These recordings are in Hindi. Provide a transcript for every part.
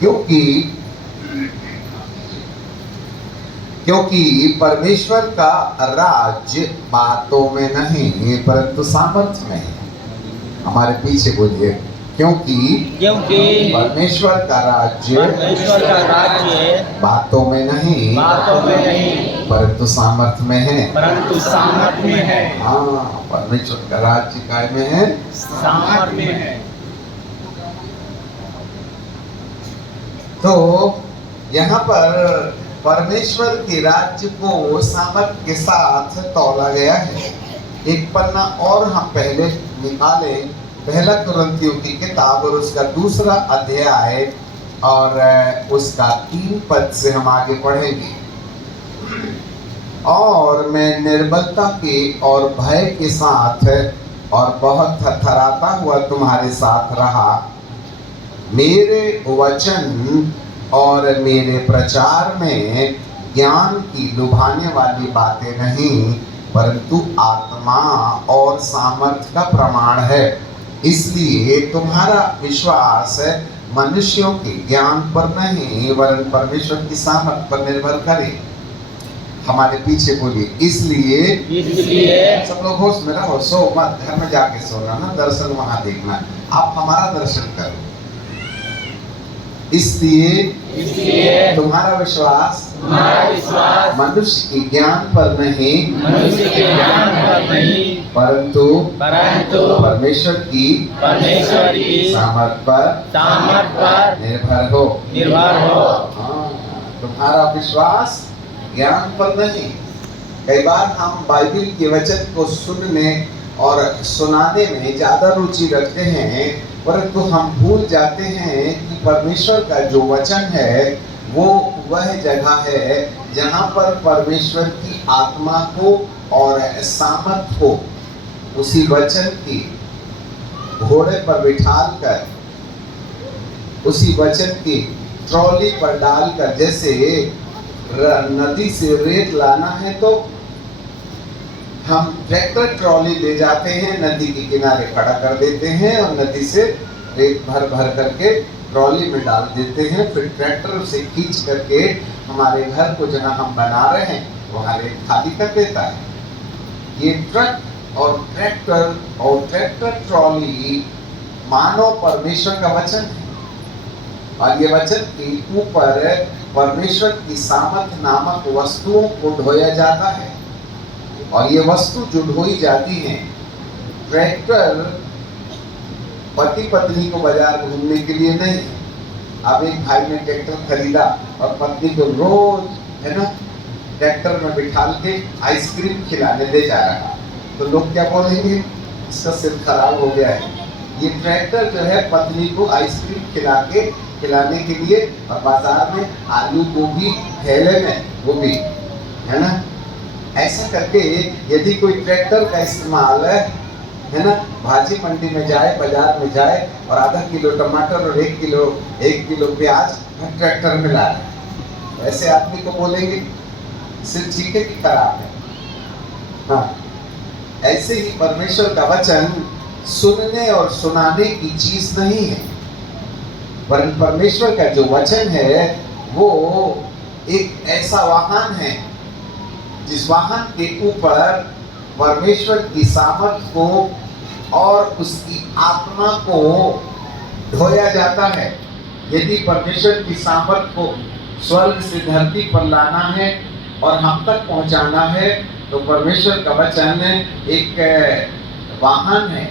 क्योंकि परमेश्वर का राज्य बातों में नहीं परंतु सामर्थ्य में है। हमारे पीछे बोलिए, क्योंकि परमेश्वर का राज्य बातों में नहीं परंतु सामर्थ्य में है। हाँ, परमेश्वर का राज्य काय में है? सामर्थ्य में है। तो यहाँ पर परमेश्वर के राज्य को सामर्थ्य के साथ तौला गया है। एक पन्ना और हम पहले निकालें, पहला कुरिन्थियों की किताब और उसका 2 अध्याय और उसका 3 पद से हम आगे पढ़ेंगे। और मैं निर्बलता के और भय के साथ और बहुत थरथराता हुआ तुम्हारे साथ रहा। मेरे वचन और मेरे प्रचार में ज्ञान की लुभाने वाली बातें नहीं परंतु आत्मा और सामर्थ्य का प्रमाण है। इसलिए तुम्हारा विश्वास मनुष्यों के ज्ञान पर नहीं वरन परमेश्वर की सामर्थ्य पर निर्भर करे। हमारे पीछे बोलिए, इसलिए सब लोग होश में रहो, सो मत, घर में जाके सोना ना, दर्शन वहां देखना, आप हमारा दर्शन करो। इसलिए तुम्हारा विश्वास मनुष्य के ज्ञान पर नहीं परंतु परमेश्वर की सामर्थ्य पर निर्भर हो। हाँ, तुम्हारा विश्वास ज्ञान पर नहीं। कई बार हम बाइबल के वचन को सुनने और सुनाने में ज्यादा रुचि रखते हैं परंतु हम भूल जाते हैं कि परमेश्वर का जो वचन है वो वह जगह है जहाँ पर परमेश्वर की आत्मा को और सामर्थ को उसी वचन की घोड़े पर बिठाल कर, उसी वचन की ट्रॉली पर डालकर, जैसे नदी से रेत लाना है तो हम ट्रैक्टर ट्रॉली ले जाते हैं, नदी के किनारे खड़ा कर देते हैं और नदी से रेत भर भर करके ट्रॉली में डाल देते हैं। फिर ट्रैक्टर से खींच करके हमारे घर को जहाँ हम बना रहे हैं वहाँ रेत खाली कर देता है। ये ट्रक और ट्रैक्टर ट्रॉली मानो परमेश्वर का वचन है और ये वचन के ऊपर परमेश्वर की सामर्थ नामक वस्तुओं को ढोया जाता है। और ये वस्तु जो ढोई जाती है, ट्रैक्टर पति पत्नी को बाजार घूमने के लिए नहीं। अब एक भाई ने ट्रैक्टर खरीदा और पत्नी को रोज है ना ट्रैक्टर में बिठा के आइसक्रीम खिलाने ले जा रहा, तो लोग क्या बोलेंगे, इसका सिर खराब हो गया है। ये ट्रैक्टर जो है पत्नी को आइसक्रीम खिलाने के लिए और बाजार में आलू गोभी थैले में वो भी है ना, ऐसा करके यदि कोई ट्रैक्टर का इस्तेमाल है ना, भाजी मंडी में जाए, बाजार में जाए और आधा किलो टमाटर और 1 किलो प्याज ट्रैक्टर में ला रहे, ऐसे आदमी को बोलेंगे सिर ठीक है कि खराब है। हाँ, ऐसे ही परमेश्वर का वचन सुनने और सुनाने की चीज नहीं है वरन परमेश्वर का जो वचन है वो एक ऐसा वाहन है जिस वाहन के ऊपर परमेश्वर की सामर्थ को और उसकी आत्मा को ढोया जाता है। यदि परमेश्वर की सामर्थ को स्वर्ग से धरती पर लाना है और हम तक पहुंचाना है तो परमेश्वर का वचन एक वाहन है,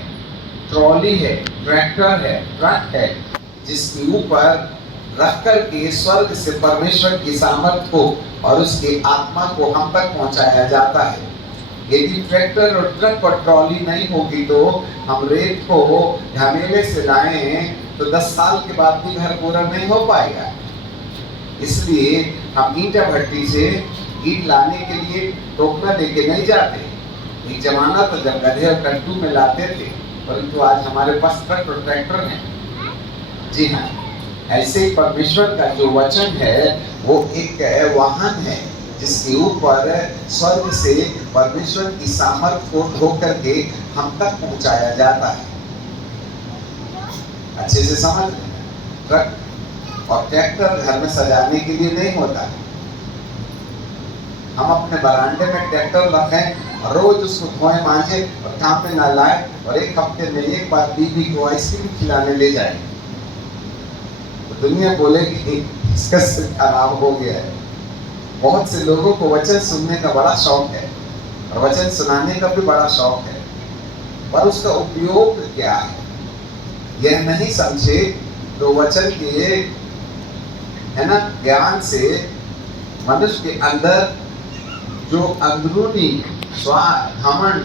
ट्रॉली है, ट्रैक्टर है, ट्रक है, जिसके ऊपर रख कर के स्वर्ग से परमेश्वर की सामर्थ को और उसकी आत्मा को हम तक पहुंचाया जाता है। यदि ट्रैक्टर और ट्रक और ट्रॉली नहीं होगी तो हम रेत को झमेले से लाएं तो 10 साल के बाद भी घर पूरा नहीं हो पाएगा। इसलिए हम ईंटा भट्टी से ईंट लाने के लिए टोकना लेके नहीं जाते। एक जमाना तो जब गधे और कट्टू में लाते थे, परंतु आज हमारे पास ट्रक और ट्रैक्टर है। जी हाँ, ऐसे ही परमेश्वर का जो वचन है वो एक वाहन है जिसके ऊपर स्वर्ग से परमेश्वर की सामर्थ को ढो करके हम तक पहुंचाया जाता है। अच्छे से समझ, ट्रक और ट्रैक्टर घर में सजाने के लिए नहीं होता है। हम अपने बरामदे में ट्रैक्टर रखें और रोज उसको धोए मांजे और काम में ना लाए और एक हफ्ते में एक बार बीबी को आइसक्रीम खिलाने ले जाए, तो दुनिया बोलेगी इसका सिर खराब हो गया है। बहुत से लोगों को वचन सुनने का बड़ा शौक है और वचन सुनाने का भी बड़ा शौक है, पर उसका उपयोग क्या है यह नहीं समझे तो वचन के है ना ज्ञान से मनुष्य के अंदर जो अंदरूनी स्वार्थ, घमंड,